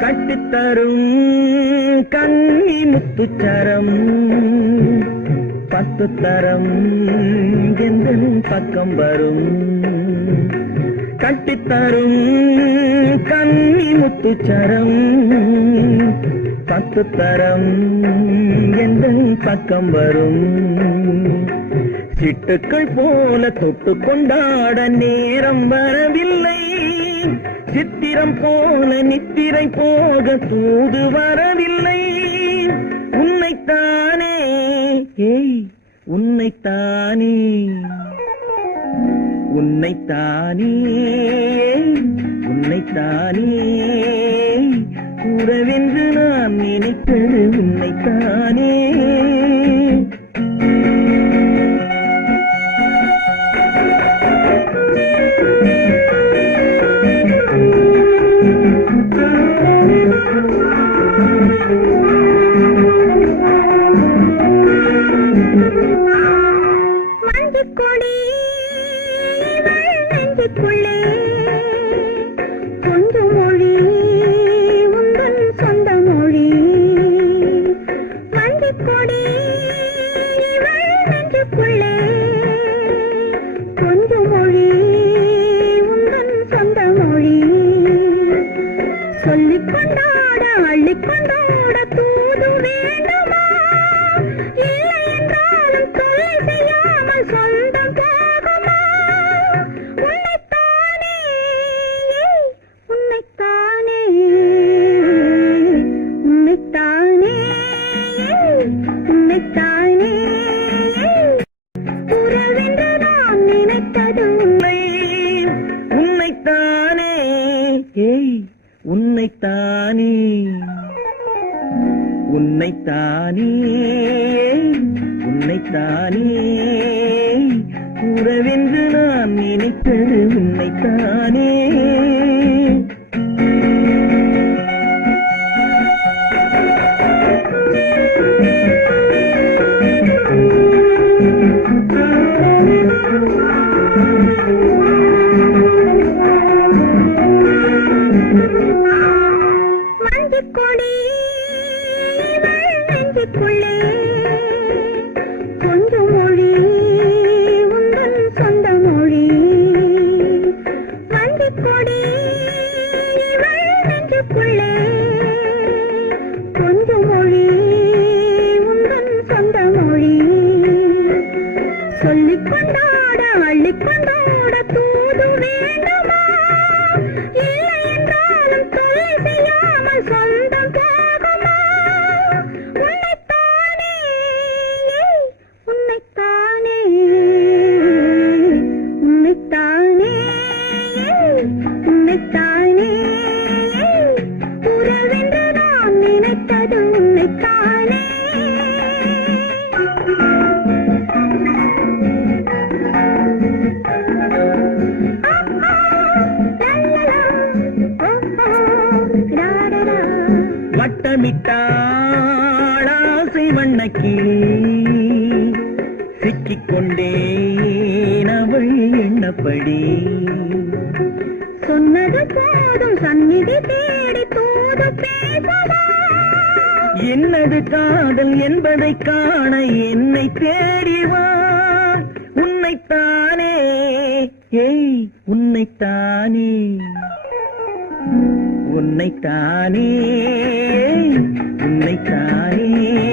கட்டித்தரும் கண்ணி முத்துச்சரம் பத்து தரம் எந்தன் பக்கம் வரும்? கட்டித்தரும் கண்ணி முத்துச்சரம் பத்து தரம் எந்த பக்கம் வரும். சிட்டுக்கள் போல தொட்டு கொண்டாட நேரம் வரவில்லை. சித்திரம் போல நித்திரை போக தூது வரவில்லை. உன்னைத்தானே ஏய் உன்னைத்தானே. உன்னைத்தானே உன்னைத்தானே. கூறவென்று நான் நினைத்தது உன்னைத்தானே. உன்னைத்தானே உன்னைத்தானே உன்னைத்தானே உறவென்று நான் நினைத்தது உன்னைத்தானே நெஞ்சுக்குள்ளே கொஞ்சம் மொழி உந்தன் சொந்த மொழி. மஞ்சள் கொடி நெஞ்சுக்குள்ளே கொஞ்சம் மொழி சொந்த மொழி. சொல்லிக் கொண்டாட அள்ளிக் கொண்டாட வட்டமிட்டாளாசை வண்ணக்கிளி. சிக்கிக்கொண்டேன் அவள் எண்ணப்படி சொன்னது போதும் சந்நிதி தேடி தூது பேசவா? என்னது காதல் என்பதை காண என்னை தேடிவா உன்னைத்தானே ஏய் உன்னைத்தானே. உன்னைத்தானே உன்னைத்தானே.